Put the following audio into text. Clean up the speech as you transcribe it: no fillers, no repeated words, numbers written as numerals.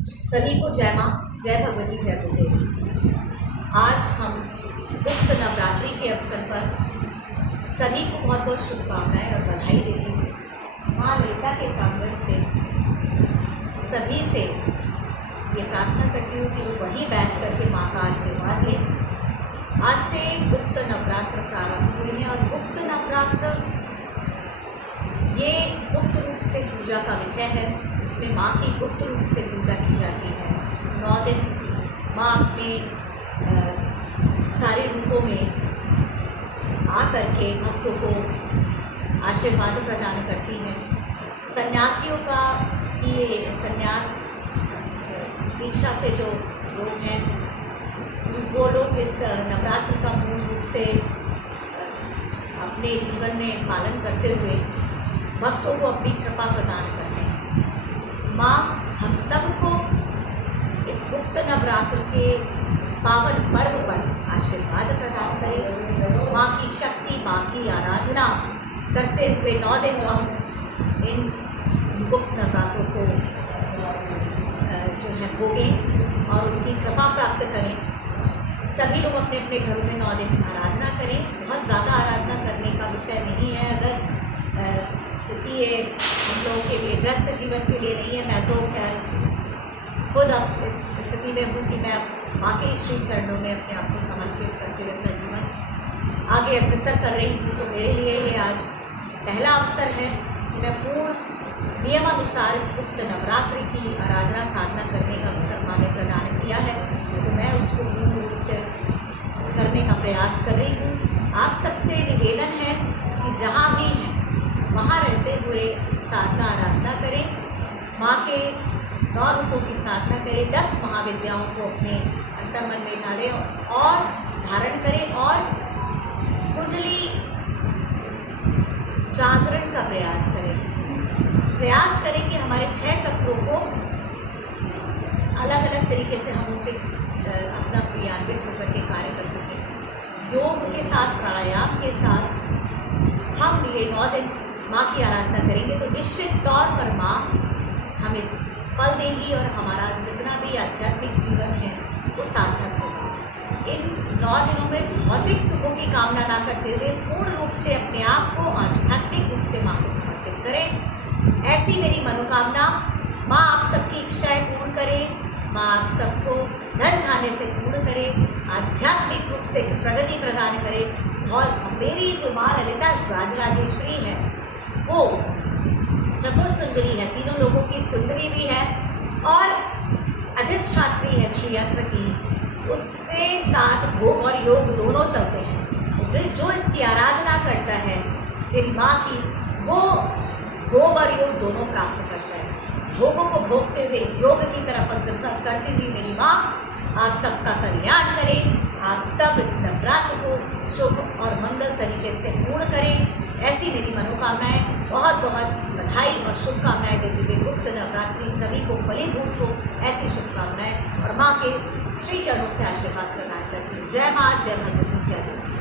सभी को जय माँ, जय भगवती, जय गुरुदेवी। आज हम गुप्त नवरात्रि के अवसर पर सभी को बहुत बहुत शुभकामनाएं और बधाई देती हूँ। माँ ललिता के प्रांगण से सभी से ये प्रार्थना करती हूँ कि वो वहीं बैठ करके माँ का आशीर्वाद लें। आज से गुप्त नवरात्र प्रारंभ हुए हैं और गुप्त नवरात्र ये गुप्त रूप से पूजा का विषय है। इसमें माँ की गुप्त रूप से पूजा की जाती है। 9 दिन माँ अपने सारे रूपों में आकर के भक्तों को आशीर्वाद प्रदान करती है। सन्यासियों का ये संन्यास दीक्षा से जो लोग हैं वो लोग इस नवरात्र का मूल रूप से अपने जीवन में पालन करते हुए भक्तों को अपनी कृपा प्रदान करते हैं। माँ हम सबको इस गुप्त नवरात्र के इस पावन पर्व पर आशीर्वाद प्रदान करें। माँ की शक्ति, माँ की आराधना करते हुए 9 दिन हम इन गुप्त नवरात्रों को जो है भोगें और उनकी कृपा प्राप्त करें। सभी लोग अपने अपने घरों में 9 दिन आराधना करें। बहुत ज़्यादा आराधना करने का विषय नहीं है, अगर क्योंकि ये हम लोगों के लिए व्यस्त जीवन के लिए नहीं है। मैं तो खैर खुद अब इस स्थिति में हूँ कि मैं माँ के श्री चरणों में अपने आप को समर्पित करके अपना जीवन आगे अग्रसर कर रही हूँ। तो मेरे लिए ये आज पहला अवसर है कि मैं पूर्ण नियमानुसार इस गुप्त नवरात्रि की आराधना साधना करने का अवसर माँ ने प्रदान किया है। तो मैं उसको पूर्ण रूप से करने का प्रयास कर रही हूँ। आप सबसे निवेदन है कि जहाँ भी हैं वहाँ रहते हुए साधना आराधना करें। माँ के 9 रूपों की साधना करें। 10 महाविद्याओं को अपने अंतर्मन में डालें और धारण करें और कुंडली जागरण का प्रयास करें। प्रयास करें कि हमारे 6 चक्रों को अलग अलग तरीके से हम उन पर अपना क्रियान्वित होकर के कार्य कर सकें। योग के साथ, प्राणायाम के साथ हम ये 9 दिन माँ की आराधना करेंगे तो निश्चित तौर पर माँ हमें फल देंगी और हमारा जितना भी आध्यात्मिक जीवन है वो सार्थक होगा। इन 9 दिनों में भौतिक सुखों की कामना ना करते हुए पूर्ण रूप से अपने आप को आध्यात्मिक रूप से माँ को समर्पित करें। ऐसी मेरी मनोकामना। माँ आप सबकी इच्छाएं पूर्ण करें। माँ आप सबको धन धान्य से पूर्ण करे, आध्यात्मिक रूप से प्रगति प्रदान करे। और मेरी जो माँ ललिता राजराजेश्वरी है वो त्रिपुर सुंदरी है, तीनों लोगों की सुंदरी भी है और अधिष्ठात्री है श्री यंत्र की। उसके साथ भोग और योग दोनों चलते हैं। जो इसकी आराधना करता है मेरी माँ की, वो भोग और योग दोनों प्राप्त करता है। भोगों को भोगते हुए योग की तरफ अग्रसर करती हुई मेरी माँ आप सबका कल्याण करें। आप सब इस नवरात्र को शुभ और मंगल तरीके से पूर्ण करें। ऐसी मेरी मनोकामनाएं। बहुत बहुत बधाई और शुभकामनाएं देते हुए गुप्त नवरात्रि सभी को फलीभूत हो, ऐसी शुभकामनाएं और माँ के श्री चरणों से आशीर्वाद प्रदान करती हूँ। जय माँ, जय भगवती, जय गुरु।